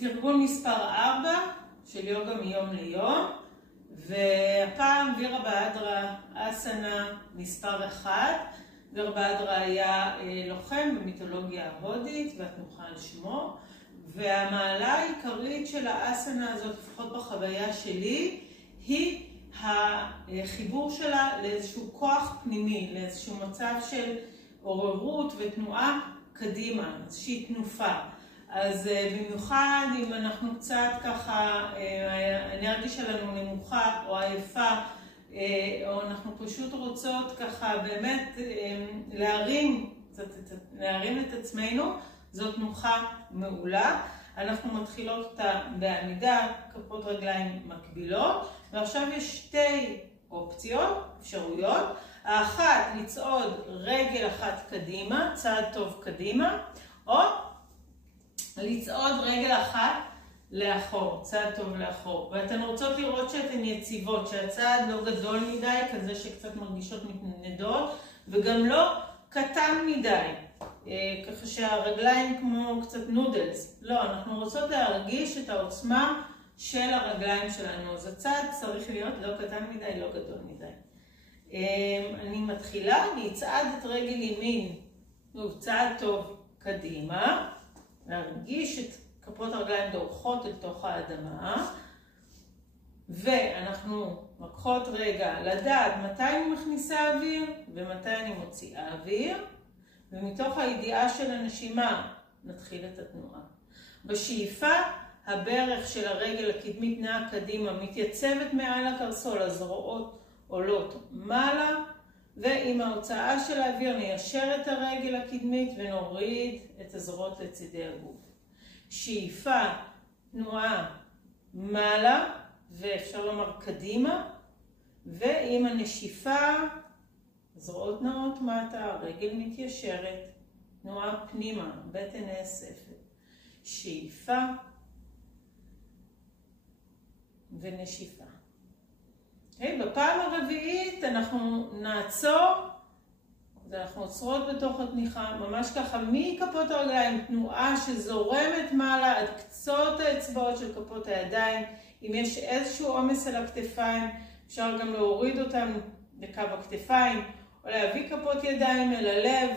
תרגול מספר 4 של יוגה מיום ליום, והפעם וירבהדרה אסנה מספר 1. וירבהדרה היה לוחם במיתולוגיה ההודית והתנוחה על שמו, והמעלה העיקרית של האסנה הזאת, לפחות בחוויה שלי, היא החיבור שלה לאיזשהו כוח פנימי, לאיזשהו מצב של עוררות ותנועה קדימה, איזושהי תנופה. אז במיוחד אם אנחנו קצת ככה, האנרגיה שלנו נמוכה או עייפה, או אנחנו פשוט רוצות ככה באמת להרים את עצמנו, זאת תנוחה מעולה. אנחנו מתחילות אותה בעמידה, כפות רגליים מקבילות, ועכשיו יש שתי אופציות, אפשרויות. האחת, לצעוד רגל אחת קדימה, צעד טוב קדימה, או לצעוד רגל אחת לאחור, צעד טוב לאחור. ואתן רוצות לראות שאתן יציבות, שהצעד לא גדול מדי, כזה שקצת מרגישות מתנדות, וגם לא קטן מדי, ככה שהרגליים כמו קצת נודלס. לא, אנחנו רוצות להרגיש את העוצמה של הרגליים שלנו. אז הצעד צריך להיות לא קטן מדי, לא גדול מדי. אני מתחילה, אני אצעד את רגל ימין, צעד טוב קדימה, להרגיש את כפות הרגליים דורכות אל תוך האדמה, ואנחנו לקחות רגע לדעת מתי אני מכניסה אוויר ומתי אני מוציאה אוויר, ומתוך הידיעה של הנשימה נתחיל את התנועה. בשאיפה הברך של הרגל הקדמית נעה קדימה, מתייצבת מעל הקרסול, הזרועות עולות מעלה, ועם ההוצאה של האוויר ניישר את הרגל הקדמית ונוריד את הזרועות לצידי הגוף. שאיפה, תנועה מעלה, ואפשר לומר קדימה, ועם הנשיפה, זרועות נעות מטה, הרגל מתיישרת, תנועה פנימה, בטן נאספת. שאיפה ונשיפה. בפעם הרביעית אנחנו נעצור, אנחנו עוצרות בתוך התניחה, ממש ככה מכפות הרגליים, תנועה שזורמת מעלה עד קצות האצבעות של כפות הידיים. אם יש איזשהו עומס על הכתפיים, אפשר גם להוריד אותם לקו הכתפיים, או להביא כפות ידיים אל הלב.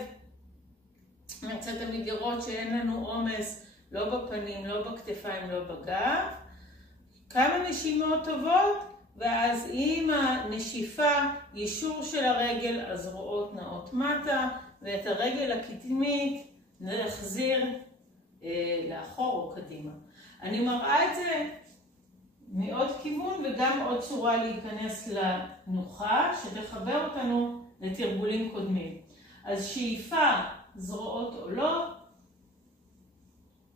אני רוצה תמיד לראות שאין לנו עומס, לא בפנים, לא בכתפיים, לא בגב. כמה נשימות טובות, ואז עם הנשיפה, יישור של הרגל, הזרועות נעות מטה, ואת הרגל הקדמית נחזיר לאחור או קדימה. אני מראה את זה מעוד כיוון וגם עוד צורה להיכנס לתנוחה, שתחבר אותנו לתרגולים קודמים. אז שאיפה, זרועות עולות,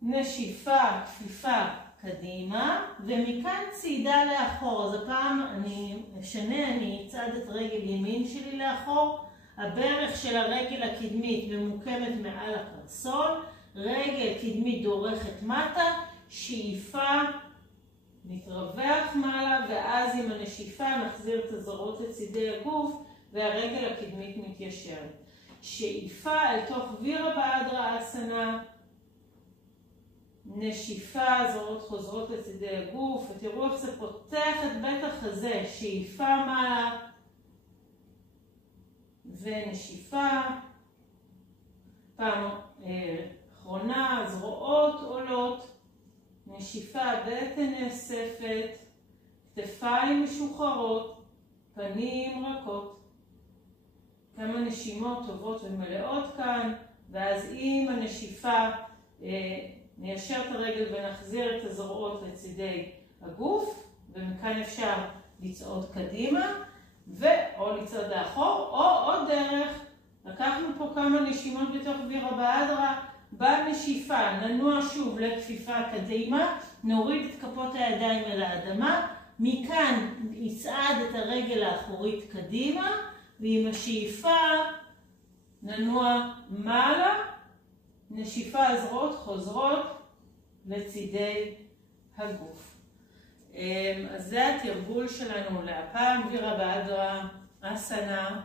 נשיפה, כפיפה, קדימה, ומכאן צעידה לאחור. אז הפעם אני אשנה, אני אצעד את רגל ימין שלי לאחור, הברך של הרגל הקדמית ממוקמת מעל הקרסול, רגל קדמית דורכת מטה, שאיפה, נתרווח מעלה, ואז עם הנשיפה נחזיר את הזרועות לצידי הגוף, והרגל הקדמית מתיישרת. שאיפה אל תוך וירבהדרה אסנה, נשיפה, זרועות חוזרות לצידי הגוף, ותראו איך זה פותח את בית החזה, שאיפה מעלה, ונשיפה, פעם אחרונה, זרועות עולות, נשיפה, בטן נאספת, כתפיים משוחררות, פנים רכות. כמה נשימות טובות ומלאות כאן, ואז עם הנשיפה ניישר את הרגל ונחזיר את הזרועות לצידי הגוף, ומכאן אפשר לצעוד קדימה, או לצעוד לאחור, או עוד דרך. לקחנו פה כמה נשימות בתוך וירבהדרה, בנשיפה ננוע שוב לכפיפה קדימה, נוריד את כפות הידיים אל האדמה, מכאן נצעד את הרגל האחורית קדימה, ועם השאיפה ננוע מעלה, נשיפה, הזרועות חוזרות לצידי הגוף. אז זה התרגול שלנו להפעם, וירבהדרה אסנה,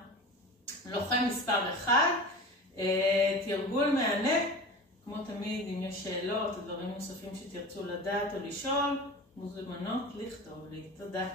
לוחם מספר 1, תרגול מהנה כמו תמיד, אם יש שאלות או דברים נוספים שתרצו לדעת או לשאול, מוזמנות לכתוב לי. תודה.